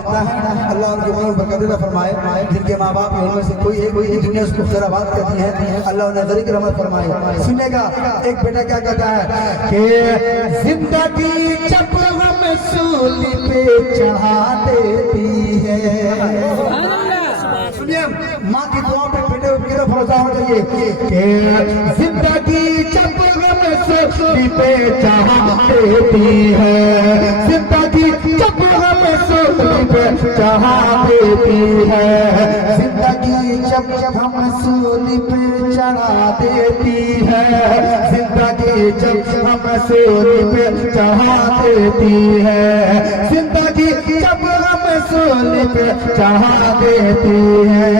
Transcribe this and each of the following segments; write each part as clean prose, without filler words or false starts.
जिंदा है, अल्लाह उनके उम्र में बरकत अता फरमाए। जिनके माँ बाप उनमें से कोई एक दुनिया उसको खैराबाद करती है, अल्लाह उन्हें गरीब की रहमत फरमाए। सुनेगा एक बेटा क्या कहता है कि जिंदगी जब हम सूली पे चढ़ा देती है। सुनिए, माँ की दुआ पे बेटे मेरा भरोसा होना चाहिए कि जिंदगी जब हम सूली पे चढ़ा देती है, जिंदगी जब हम सूली पे चढ़ा देती है, जिंदगी जब हम सूली पे चढ़ा देती है, जिंदगी जब हम सूली पे चढ़ा देती है, जिंदगी जब हम सूली पे चढ़ा देती है,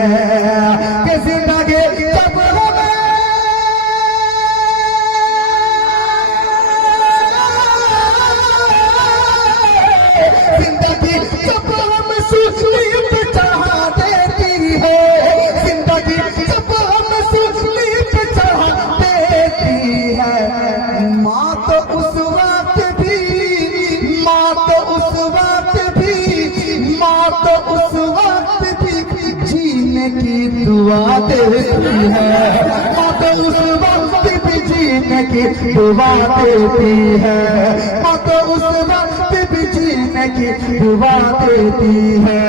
कि जिंदगी जब जिंदगी जब हम सूली पे चढ़ा देती है, जिंदगी जब हम सूली पे चढ़ा देती है, माँ तो उस वक्त भी, माँ तो उस वक्त भी, माँ तो उस वक्त भी जीने की दुआ देती है, माँ तो उस वक्त भी जीने की दुआ देती है, माँ तो उस वक्त भी जीने की दुआ देती है,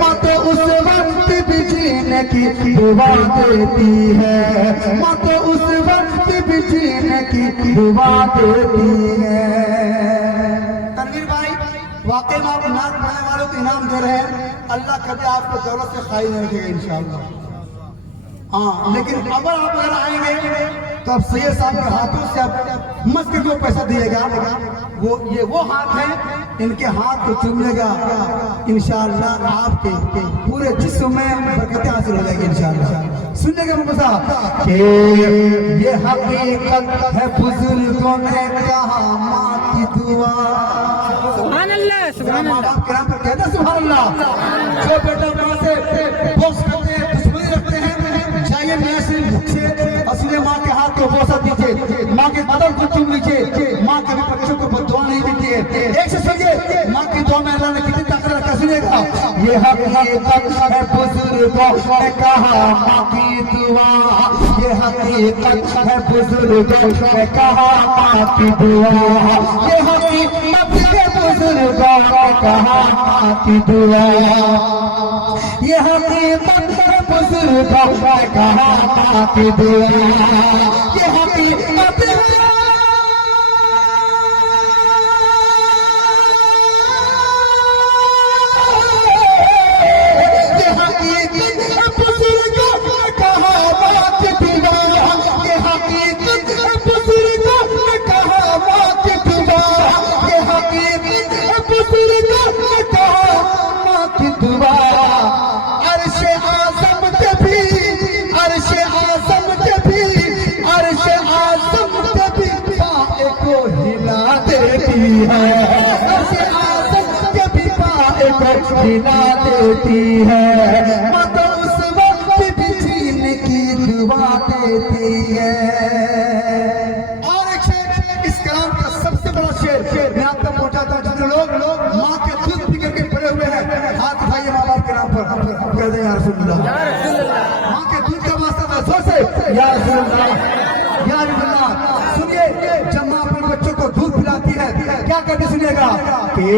माँ तो उस वक्त भी जीने की दुआ देती है, माँ तो उस वक्त भी जीने की दुआ देती है। तनवीर भाई, वाकई में आप नात पढ़ने वालों को इनाम दे रहे हैं, अल्लाह कभी आपको दौलत से खाई नहीं रखेगा इंशाअल्लाह। हाँ, लेकिन अगर आप अगर आएंगे तो आप सैयद साहब के हाथों से आप मस्जिद को पैसा दिएगा, वो हाथ है, इनके हाथ को चूमेगा, इंशाअल्लाह आपके पूरे जिस्म में बरकतें हासिल हो जाएगी इंशाअल्लाह। सुनने के मुझे कि ये हकीकत है बुजुर्गों ने कहा, माँ की दुआ। सुभान अल्लाह, सुभान अल्लाह। माँ बाप के नाम पर कहते हैं सुभान अल्लाह। जो बेटा माँ से बोस करते हैं, दुश्मनी रखते हैं, चाहिए मियां से असली माँ के हाथ को बोसा दीजिए, माँ के बदन को चूम लीजिए, माँ कभी बच्चों को बददुआ नहीं देती है। एक से सुनिए, माँ की दुआ में अल्लाह ने कितनी ताकत रखा, सुनिएगा। ये हकीकत है बुजुर्गों ने कहा, माँ की दुआ, ये हकीकत है बुजुर्गों ने कहा, माँ की दुआ, ये हकीकत है बुजुर्गों ने कहा, माँ की दुआ, ये हकीकत है बुजुर्गों ने कहा, माँ की दुआ, ये हकीकत है। हिला देती है, माँ तो उस वक्त भी जीने की दुआ देती है। और एक शेर, इस कलाम का सबसे बड़ा शेर मैं आपको पहुंचाता हूँ। जितने लोग माँ के दूध पी करके पड़े हुए हैं, हाथ उठाइए माँ बाप के नाम पर, कह दें या रसूलुल्लाह। माँ के दूध का वास्ता था, जोर से या रसूलुल्लाह, या रसूलुल्लाह। सुनिए, जब माँ अपने बच्चों को दूध पिलाती है क्या कहते सुनिएगा कि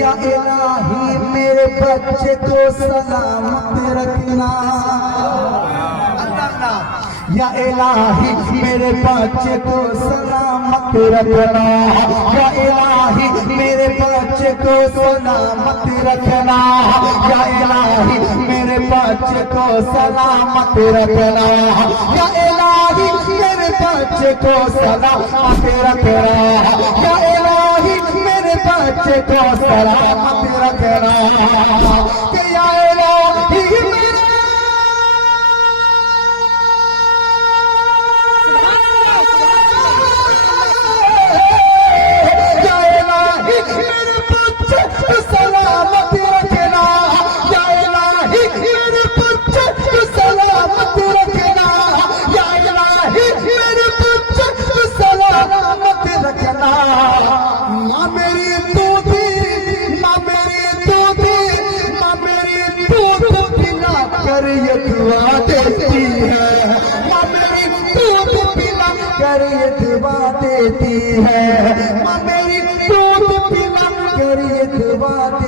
या इलाही मेरे बच्चे को सलामत रखना, अल्लाह, या इलाही मेरे बच्चे को सलामत रखना, या इलाही मेरे बच्चे को सलामत रखना, या इलाही मेरे बच्चे को सलामत रखना, या इलाही मेरे बच्चे को सलामत रखना, या इलाही मेरे बच्चे को सलामत रखना, कि या इलाही सलामत रखना, या इलाही मेरे बच्चे को सलामत रखना, या इलाही मेरे बच्चे को सलामत रखना। माँ मेरी दूधी, माँ मेरी दूधी,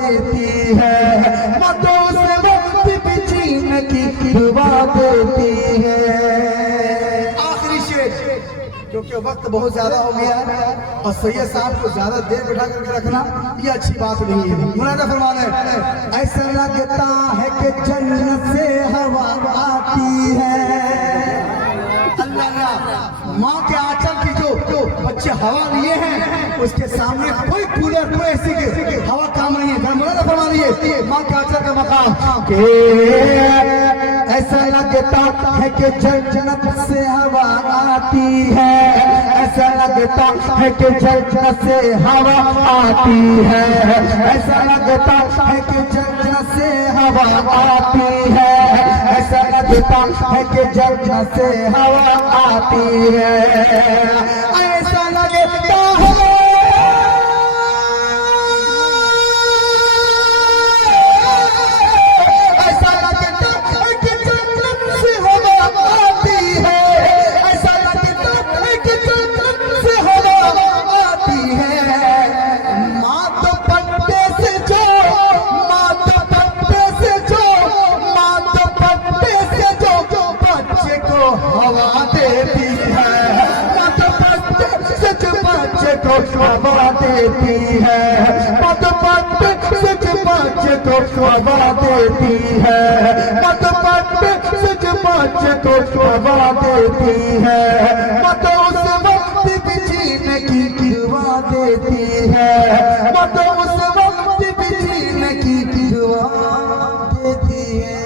देती है, मत उस वक्त भी जीने की दुआ देती है। आखिरी शेर, क्योंकि वक्त बहुत ज्यादा हो गया है और सैयद साहब को ज्यादा देर बैठा करके रखना ये अच्छी बात नहीं है। मुनादा फरमाने, ऐसा लगता है कि जन्नत से हवा आती है। अल्लाह, माँ के आंचल की जो बच्चे हवा लिए हैं उसके सामने कोई कूलर कोई ऐसी की हवा काम नहीं है। मुनादा फरमाइए, माँ के आंचल का मकाम के ऐसा लगता है कि जन्नत से हवा आती है, ऐसा लगता है कि जन्नत से हवा आती है, ऐसा लगता है कि जन्नत से हवा आती है, ऐसा लगता है कि जन्नत से हवा आती है, ऐसा लगता है हवा देती है, मत पट सच बच्चे को हवा देती है, मत पट सच बच्चे को हवा देती है, मत उस वक्त भी जीने की दुआ देती है, मत उस वक्त भी जीने की दुआ देती है।